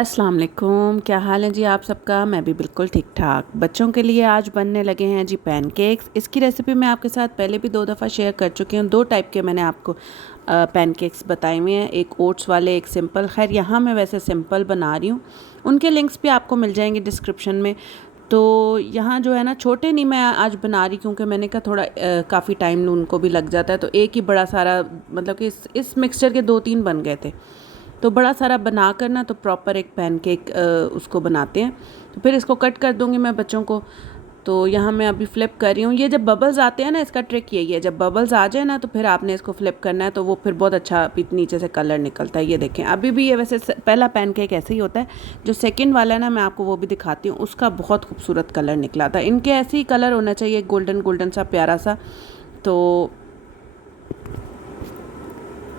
अस्सलाम वालेकुम, क्या हाल है जी आप सबका। मैं भी बिल्कुल ठीक ठाक। बच्चों के लिए आज बनने लगे हैं जी पैनकेक्स। इसकी रेसिपी मैं आपके साथ पहले भी 2 दफ़ा शेयर कर चुकी हूँ। 2 टाइप के मैंने आपको पैनकेक्स बताए हुए हैं, एक ओट्स वाले, एक सिंपल। खैर यहाँ मैं वैसे सिंपल बना रही हूँ, उनके लिंक्स भी आपको मिल जाएंगे डिस्क्रिप्शन में। तो यहाँ जो है ना, छोटे नहीं मैं आज बना रही, क्योंकि मैंने कहा थोड़ा काफ़ी टाइम उनको भी लग जाता है। तो एक ही बड़ा सारा, मतलब कि इस मिक्सचर के 2-3 बन गए थे, तो बड़ा सारा बना कर ना तो प्रॉपर एक पैनकेक उसको बनाते हैं। तो फिर इसको कट कर दूंगी मैं बच्चों को। तो यहाँ मैं अभी फ्लिप कर रही हूँ। ये जब बबल्स आते हैं ना, इसका ट्रिक यही है, जब बबल्स आ जाए ना तो फिर आपने इसको फ्लिप करना है, तो वो फिर बहुत अच्छा नीचे से कलर निकलता है। ये देखें, अभी भी ये वैसे पहला पैनकेक ऐसे ही होता है। जो सेकंड वाला है ना, मैं आपको वो भी दिखाती हूँ, उसका बहुत खूबसूरत कलर निकला था। इनके ऐसे ही कलर होना चाहिए, गोल्डन गोल्डन सा प्यारा सा। तो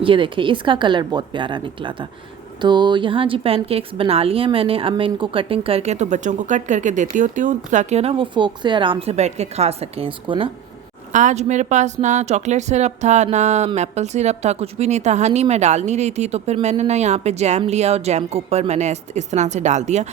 ये देखिए, इसका कलर बहुत प्यारा निकला था। तो यहाँ जी पैनकेक्स बना लिए हैं मैंने। अब मैं इनको कटिंग करके तो बच्चों को कट करके देती होती हूँ, ताकि ना वो फोक से आराम से बैठ के खा सकें इसको ना। आज मेरे पास ना चॉकलेट सिरप था, ना मैपल सिरप था, कुछ भी नहीं था। हनी मैं डाल नहीं रही थी, तो फिर मैंने ना यहाँ पे जैम लिया और जैम को ऊपर मैंने इस तरह से डाल दिया।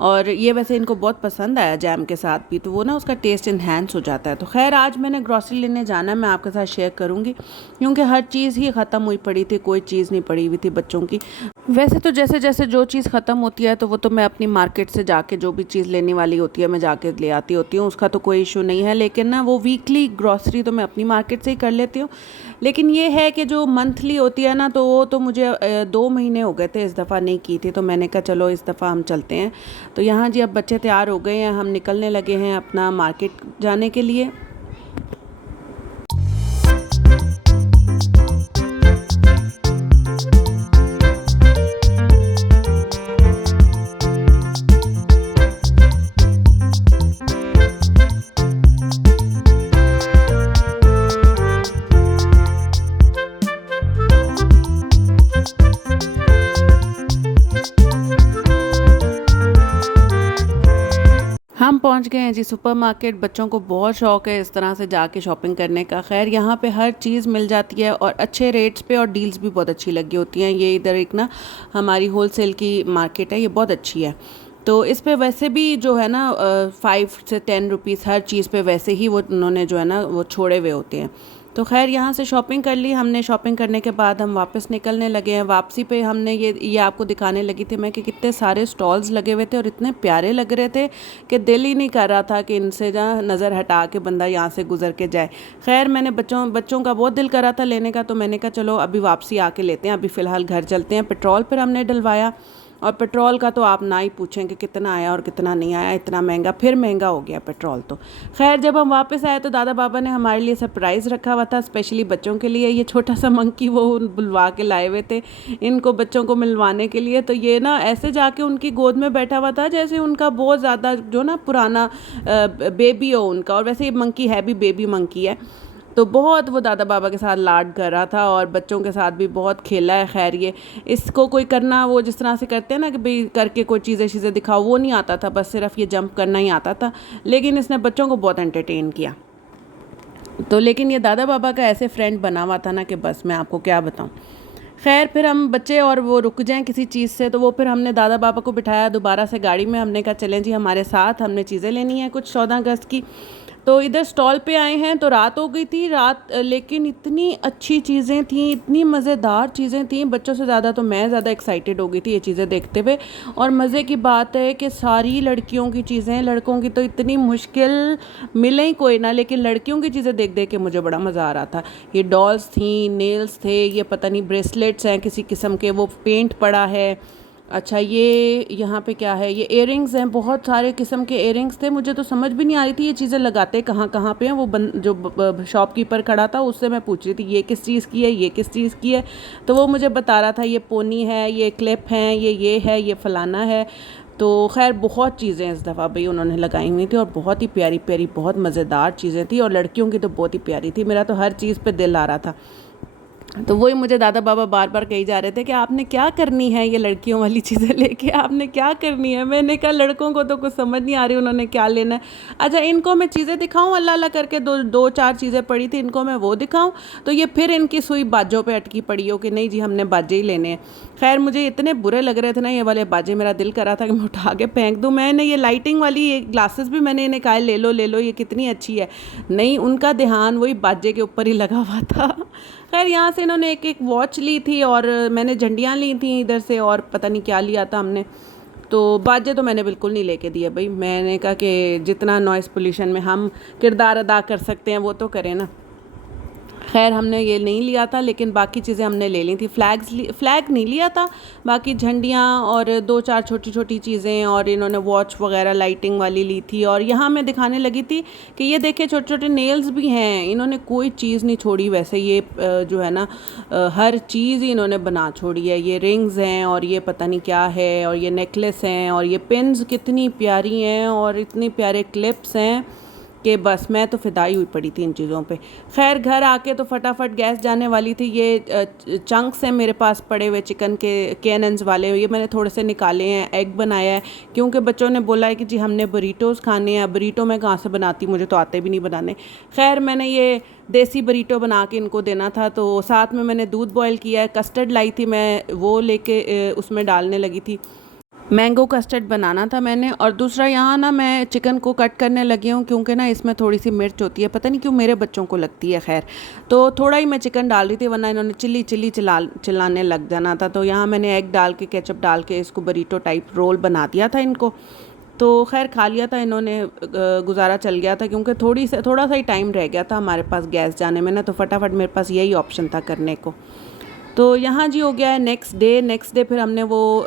और ये वैसे इनको बहुत पसंद आया जैम के साथ भी, तो वो ना उसका टेस्ट इन्हेंस हो जाता है। तो खैर आज मैंने ग्रॉसरी लेने जाना है, मैं आपके साथ शेयर करूँगी, क्योंकि हर चीज़ ही ख़त्म हुई पड़ी थी, कोई चीज़ नहीं पड़ी हुई थी बच्चों की। वैसे तो जैसे जैसे जो चीज़ ख़त्म होती है, तो वो तो मैं अपनी मार्केट से जाके जो भी चीज़ लेने वाली होती है मैं जाके ले आती होती हूँ, उसका तो कोई इशू नहीं है। लेकिन ना वो वीकली ग्रॉसरी तो मैं अपनी मार्केट से ही कर लेती हूँ। लेकिन ये है कि जो मंथली होती है ना, तो वो तो मुझे 2 महीने हो गए थे इस दफ़ा नहीं की थी, तो मैंने कहा चलो इस दफ़ा हम चलते हैं। तो यहाँ जी अब बच्चे तैयार हो गए हैं, हम निकलने लगे हैं अपना मार्केट जाने के लिए। हम पहुंच गए हैं जी सुपरमार्केट। बच्चों को बहुत शौक़ है इस तरह से जाके शॉपिंग करने का। खैर यहाँ पे हर चीज़ मिल जाती है और अच्छे रेट्स पे, और डील्स भी बहुत अच्छी लगी होती हैं। ये इधर एक ना हमारी होलसेल की मार्केट है, ये बहुत अच्छी है। तो इस पे वैसे भी जो है ना 5 से 10 रुपीज़ हर चीज़ पे वैसे ही वो उन्होंने जो है ना वो छोड़े हुए होते हैं। तो खैर यहाँ से शॉपिंग कर ली हमने। शॉपिंग करने के बाद हम वापस निकलने लगे हैं। वापसी पे हमने ये आपको दिखाने लगी थी मैं कि कितने सारे स्टॉल्स लगे हुए थे और इतने प्यारे लग रहे थे कि दिल ही नहीं कर रहा था कि इनसे जहाँ नज़र हटा के बंदा यहाँ से गुजर के जाए। खैर मैंने बच्चों का बहुत दिल कर रहा था लेने का, तो मैंने कहा चलो अभी वापसी आके लेते हैं, अभी फ़िलहाल घर चलते हैं। पेट्रोल पर हमने डलवाया, और पेट्रोल का तो आप ना ही पूछें कि कितना आया और कितना नहीं आया। इतना महंगा, फिर महंगा हो गया पेट्रोल तो। खैर जब हम वापस आए तो दादा बाबा ने हमारे लिए सरप्राइज़ रखा हुआ था, स्पेशली बच्चों के लिए। ये छोटा सा मंकी वो बुलवा के लाए हुए थे इनको बच्चों को मिलवाने के लिए। तो ये ना ऐसे जाके उनकी गोद में बैठा हुआ था जैसे उनका बहुत ज़्यादा जो ना पुराना बेबी हो उनका। और वैसे ये मंकी है भी बेबी मंकी है, तो बहुत वो दादा बाबा के साथ लाड कर रहा था और बच्चों के साथ भी बहुत खेला है। खैर ये इसको कोई करना वो जिस तरह से करते हैं ना कि भाई करके कोई चीज़ें दिखाओ, वो नहीं आता था, बस सिर्फ ये जंप करना ही आता था। लेकिन इसने बच्चों को बहुत एंटरटेन किया। तो लेकिन ये दादा बाबा का ऐसे फ्रेंड बना हुआ था ना कि बस मैं आपको क्या बताऊँ। खैर फिर हम बच्चे और वो रुक जाएं किसी चीज़ से, तो वो फिर हमने दादा बाबा को बिठाया दोबारा से गाड़ी में। हमने कहा चलें जी हमारे साथ, हमने चीज़ें लेनी है कुछ 14 अगस्त की। तो इधर स्टॉल पे आए हैं, तो रात हो गई थी लेकिन इतनी अच्छी चीज़ें थी, इतनी मज़ेदार चीज़ें थी। बच्चों से ज़्यादा तो मैं ज़्यादा एक्साइटेड हो गई थी ये चीज़ें देखते हुए। और मज़े की बात है कि सारी लड़कियों की चीज़ें, लड़कों की तो इतनी मुश्किल मिले ही कोई ना, लेकिन लड़कियों की चीज़ें देख देख के मुझे बड़ा मज़ा आ रहा था। ये डॉल्स थी, नेल्स थे, ये पता नहीं ब्रेसलेट्स हैं किसी किस्म के, वो पेंट पड़ा है। अच्छा ये यहाँ पे क्या है, ये इयररिंग्स हैं, बहुत सारे किस्म के इयररिंग्स थे। मुझे तो समझ भी नहीं आ रही थी ये चीज़ें लगाते कहाँ कहाँ पे हैं। वो जो शॉपकीपर खड़ा था उससे मैं पूछ रही थी ये किस चीज़ की है, ये किस चीज़ की है। तो वो मुझे बता रहा था ये पोनी है, ये क्लिप हैं, ये है, ये फलाना है। तो खैर बहुत चीज़ें इस दफ़ा भाई उन्होंने लगाई हुई थी और बहुत ही प्यारी प्यारी बहुत मज़ेदार चीज़ें थी, और लड़कियों की तो बहुत ही प्यारी थी। मेरा तो हर चीज़ पे दिल आ रहा था। तो वही मुझे दादा बाबा बार बार कही जा रहे थे कि आपने क्या करनी है ये लड़कियों वाली चीज़ें लेके, आपने क्या करनी है। मैंने कहा लड़कों को तो कुछ समझ नहीं आ रही उन्होंने क्या लेना है। अच्छा इनको मैं चीज़ें दिखाऊं, अल्लाह अल्लाह करके दो चार चीज़ें पड़ी थी, इनको मैं वो दिखाऊं तो ये फिर इनकी सुई बाजों पे अटकी पड़ी हो कि नहीं जी हमने बाजे ही लेने हैं। खैर मुझे इतने बुरे लग रहे थे ना ये वाले बाजे, मेरा दिल करा था कि मैं उठा के फेंक दूँ। मैंने ये लाइटिंग वाली ये ग्लासेस भी मैंने इन्हें कहा ले लो ये कितनी अच्छी है, नहीं उनका ध्यान वही बाजे के ऊपर ही लगा हुआ था। खैर यहाँ से इन्होंने एक एक वॉच ली थी और मैंने झंडियाँ ली थी इधर से और पता नहीं क्या लिया था हमने। तो बाजे तो मैंने बिल्कुल नहीं लेके दिए भाई, मैंने कहा कि जितना नॉइज़ पोल्यूशन में हम किरदार अदा कर सकते हैं वो तो करें ना। खैर हमने ये नहीं लिया था लेकिन बाकी चीज़ें हमने ले ली थी। फ्लैग नहीं लिया था, बाकी झंडियाँ और दो चार छोटी छोटी चीज़ें और इन्होंने वॉच वगैरह लाइटिंग वाली ली थी। और यहाँ मैं दिखाने लगी थी कि ये देखे छोटे छोटे नेल्स भी हैं, इन्होंने कोई चीज़ नहीं छोड़ी। वैसे ये जो है ना हर चीज़ ही इन्होंने बना छोड़ी है। ये रिंग्स हैं और ये पता नहीं क्या है और ये नेकलेस हैं और ये पिन्स कितनी प्यारी हैं और इतने प्यारे क्लिप्स हैं कि बस मैं तो फिदाई हुई पड़ी थी इन चीज़ों पे। खैर घर आके तो फटाफट गैस जाने वाली थी। ये चंक्स हैं मेरे पास पड़े हुए चिकन के कैनन्स वाले, ये मैंने थोड़े से निकाले हैं। एग बनाया है क्योंकि बच्चों ने बोला है कि जी हमने बरीटोज़ खाने हैं। बरीटो मैं कहाँ से बनाती, मुझे तो आते भी नहीं बनाने। खैर मैंने ये देसी बरीटो बना के इनको देना था, तो साथ में मैंने दूध बॉयल किया है। कस्टर्ड लाई थी मैं, वो लेके उसमें डालने लगी थी। मैंगो कस्टर्ड बनाना था मैंने। और दूसरा यहाँ ना मैं चिकन को कट करने लगी हूँ क्योंकि ना इसमें थोड़ी सी मिर्च होती है, पता नहीं क्यों मेरे बच्चों को लगती है। खैर तो थोड़ा ही मैं चिकन डाल रही थी वरना इन्होंने चिल्ली चिल्लाने लग जाना था। तो यहाँ मैंने एग डाल के केचप डाल के इसको बरीटो टाइप रोल बना दिया था इनको। तो खैर खा लिया था इन्होंने, गुजारा चल गया था क्योंकि थोड़ा सा ही टाइम रह गया था हमारे पास गैस जाने में ना, तो फटाफट मेरे पास यही ऑप्शन था करने को। तो यहाँ जी हो गया है नेक्स्ट डे फिर हमने वो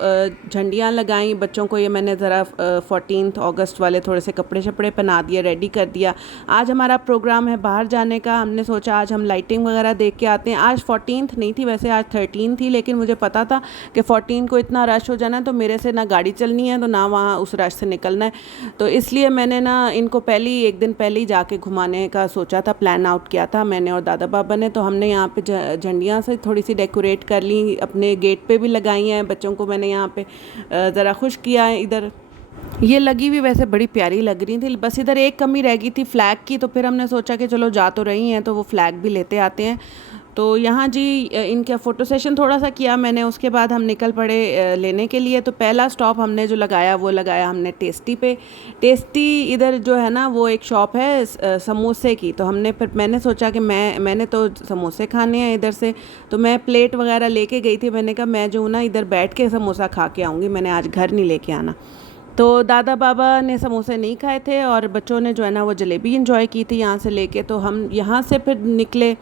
झंडियाँ लगाई बच्चों को। ये मैंने ज़रा 14 अगस्त वाले थोड़े से कपड़े शपड़े पहना दिए, रेडी कर दिया। आज हमारा प्रोग्राम है बाहर जाने का, हमने सोचा आज हम लाइटिंग वगैरह देख के आते हैं। आज 14 नहीं थी वैसे, आज 13 थी, लेकिन मुझे पता था कि 14 को इतना रश हो जाना है तो मेरे से ना गाड़ी चलनी है तो ना वहाँ उस रश से निकलना है। तो इसलिए मैंने ना इनको एक दिन पहले ही जाके घुमाने का सोचा था, प्लान आउट किया था मैंने और दादा बाबा ने। तो हमने यहाँ पे झंडियाँ से थोड़ी सी डेकोरेट कर ली, अपने गेट पे भी लगाई हैं। बच्चों को मैंने यहाँ पे ज़रा खुश किया है। इधर ये लगी भी वैसे बड़ी प्यारी लग रही थी, बस इधर एक कमी रह गई थी फ्लैग की। तो फिर हमने सोचा कि चलो जा तो रही हैं तो वो फ्लैग भी लेते आते हैं। तो यहाँ जी इनका फ़ोटो सेशन थोड़ा सा किया मैंने, उसके बाद हम निकल पड़े लेने के लिए। तो पहला स्टॉप हमने जो लगाया वो लगाया हमने टेस्टी पे। टेस्टी इधर जो है ना वो एक शॉप है समोसे की। तो मैंने सोचा कि मैंने तो समोसे खाने हैं इधर से, तो मैं प्लेट वगैरह लेके गई थी। मैंने कहा मैं जो ना इधर बैठ के समोसा खा के आऊँगी, मैंने आज घर नहीं लेके आना। तो दादा बाबा ने समोसे नहीं खाए थे और बच्चों ने जो है ना वो जलेबी इंजॉय की थी यहाँ से लेके। तो हम यहाँ से फिर निकले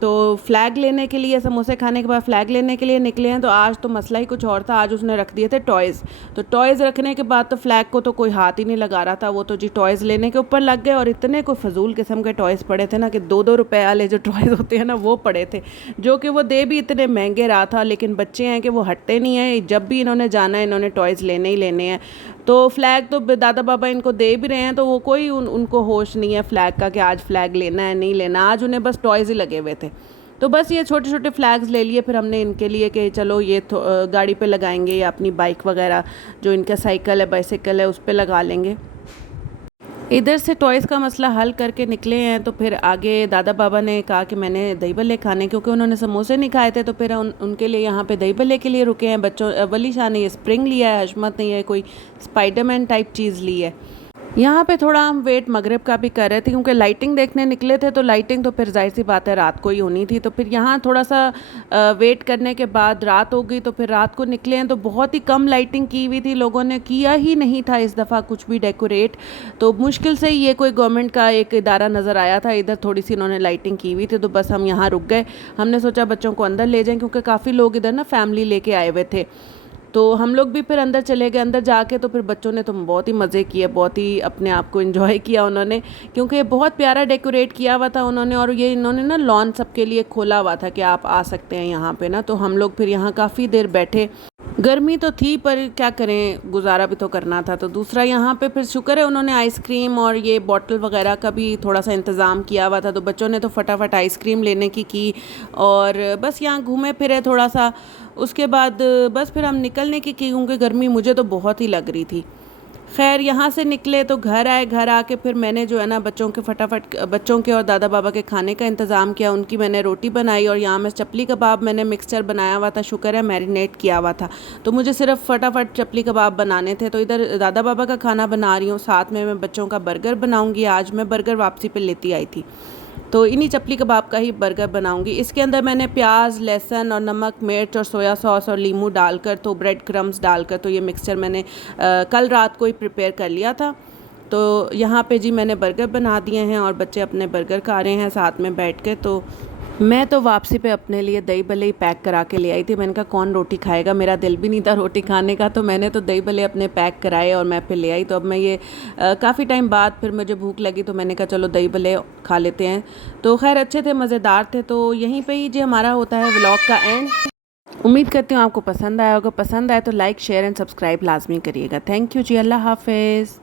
तो फ्लैग लेने के लिए, समोसे खाने के बाद फ्लैग लेने के लिए निकले हैं। तो आज तो मसला ही कुछ और था, आज उसने रख दिए थे टॉयज़। तो टॉयज़ रखने के बाद तो फ्लैग को तो कोई हाथ ही नहीं लगा रहा था, वो तो जी टॉयज़ लेने के ऊपर लग गए। और इतने कोई फजूल किस्म के टॉयज़ पड़े थे ना कि 2-2 रुपए वाले जो टॉयज़ होते हैं ना वो पड़े थे, जो कि वो दे भी इतने महंगे रहा था। लेकिन बच्चे हैं कि वो हटते नहीं हैं, जब भी इन्होंने जाना है इन्होंने टॉयज़ लेने ही लेने हैं। तो फ्लैग तो दादा बाबा इनको दे भी रहे हैं, तो वो कोई उनको होश नहीं है फ्लैग का कि आज फ्लैग लेना है नहीं लेना। आज उन्हें बस टॉयज़ ही लगे हुए थे। तो बस ये छोटे छोटे फ्लैग्स ले लिए फिर हमने इनके लिए कि चलो ये गाड़ी पे लगाएंगे या अपनी बाइक वगैरह जो इनका साइकिल है बाइसाइकिल है उस पर लगा लेंगे। इधर से टॉयज़ का मसला हल करके निकले हैं। तो फिर आगे दादा बाबा ने कहा कि मैंने दही भल्ले खाने, क्योंकि उन्होंने समोसे नहीं खाए थे। तो फिर उनके लिए यहाँ पे दही भल्ले के लिए रुके हैं। बच्चों वली शाह ने ये स्प्रिंग लिया है, हशमत ने ये कोई स्पाइडरमैन टाइप चीज़ ली है। यहाँ पे थोड़ा हम वेट मगरिब का भी कर रहे थे क्योंकि लाइटिंग देखने निकले थे। तो लाइटिंग तो फिर जाहिर सी बात है रात को ही होनी थी। तो फिर यहाँ थोड़ा सा वेट करने के बाद रात हो गई, तो फिर रात को निकले हैं। तो बहुत ही कम लाइटिंग की हुई थी, लोगों ने किया ही नहीं था इस दफ़ा कुछ भी डेकोरेट। तो मुश्किल से ही ये कोई गवर्नमेंट का एक इदारा नज़र आया था, इधर थोड़ी सी इन्होंने लाइटिंग की हुई थी। तो बस हम यहाँ रुक गए, हमने सोचा बच्चों को अंदर ले जाएं क्योंकि काफ़ी लोग इधर ना फैमिली लेके आए हुए थे। तो हम लोग भी फिर अंदर चले गए। अंदर जाके तो फिर बच्चों ने तो बहुत ही मज़े किए, बहुत ही अपने आप को एंजॉय किया उन्होंने, क्योंकि बहुत प्यारा डेकोरेट किया हुआ था उन्होंने। और ये इन्होंने ना लॉन सबके लिए खोला हुआ था कि आप आ सकते हैं यहाँ पे ना। तो हम लोग फिर यहाँ काफ़ी देर बैठे गर्मी तो थी पर क्या करें, गुजारा भी तो करना था। तो दूसरा यहाँ पे फिर शुक्र है उन्होंने आइसक्रीम और ये बॉटल वगैरह का भी थोड़ा सा इंतज़ाम किया हुआ था, तो बच्चों ने तो फटाफट आइसक्रीम लेने की और बस यहाँ घूमे फिरे थोड़ा सा। उसके बाद बस फिर हम निकलने की क्योंकि गर्मी मुझे तो बहुत ही लग रही थी। खैर यहाँ से निकले तो घर आए, घर आके फिर मैंने जो है ना बच्चों के फटाफट बच्चों के और दादा बाबा के खाने का इंतज़ाम किया। उनकी मैंने रोटी बनाई और यहाँ मैं चपली कबाब मैंने मिक्सचर बनाया हुआ था, शुक्र है मैरिनेट किया हुआ था, तो मुझे सिर्फ फटाफट चपली कबाब बनाने थे। तो इधर दादा बाबा का खाना बना रही हूँ, साथ में मैं बच्चों का बर्गर बनाऊँगी। आज मैं बर्गर वापसी पर लेती आई थी, तो इन्हीं चपली कबाब का ही बर्गर बनाऊंगी। इसके अंदर मैंने प्याज, लहसुन और नमक, मिर्च और सोया सॉस और लीमू डालकर, तो ब्रेड क्रम्स डालकर, तो ये मिक्सचर मैंने कल रात को ही प्रिपेयर कर लिया था। तो यहाँ पे जी मैंने बर्गर बना दिए हैं और बच्चे अपने बर्गर खा रहे हैं साथ में बैठ के। तो मैं तो वापसी पे अपने लिए दही भल्ले ही पैक करा के ले आई थी। मैंने कहा कौन रोटी खाएगा, मेरा दिल भी नहीं था रोटी खाने का, तो मैंने तो दही भल्ले अपने पैक कराए और मैं फिर ले आई। तो अब मैं ये काफ़ी टाइम बाद फिर मुझे भूख लगी तो मैंने कहा चलो दही भल्ले खा लेते हैं। तो खैर अच्छे थे, मज़ेदार थे। तो यहीं पे ही जी हमारा होता है व्लॉग का एंड। उम्मीद करती हूँ आपको पसंद आया होगा। पसंद आए तो लाइक, शेयर एंड सब्सक्राइब लाजमी करिएगा। थैंक यू जी, अल्लाह हाफिज़।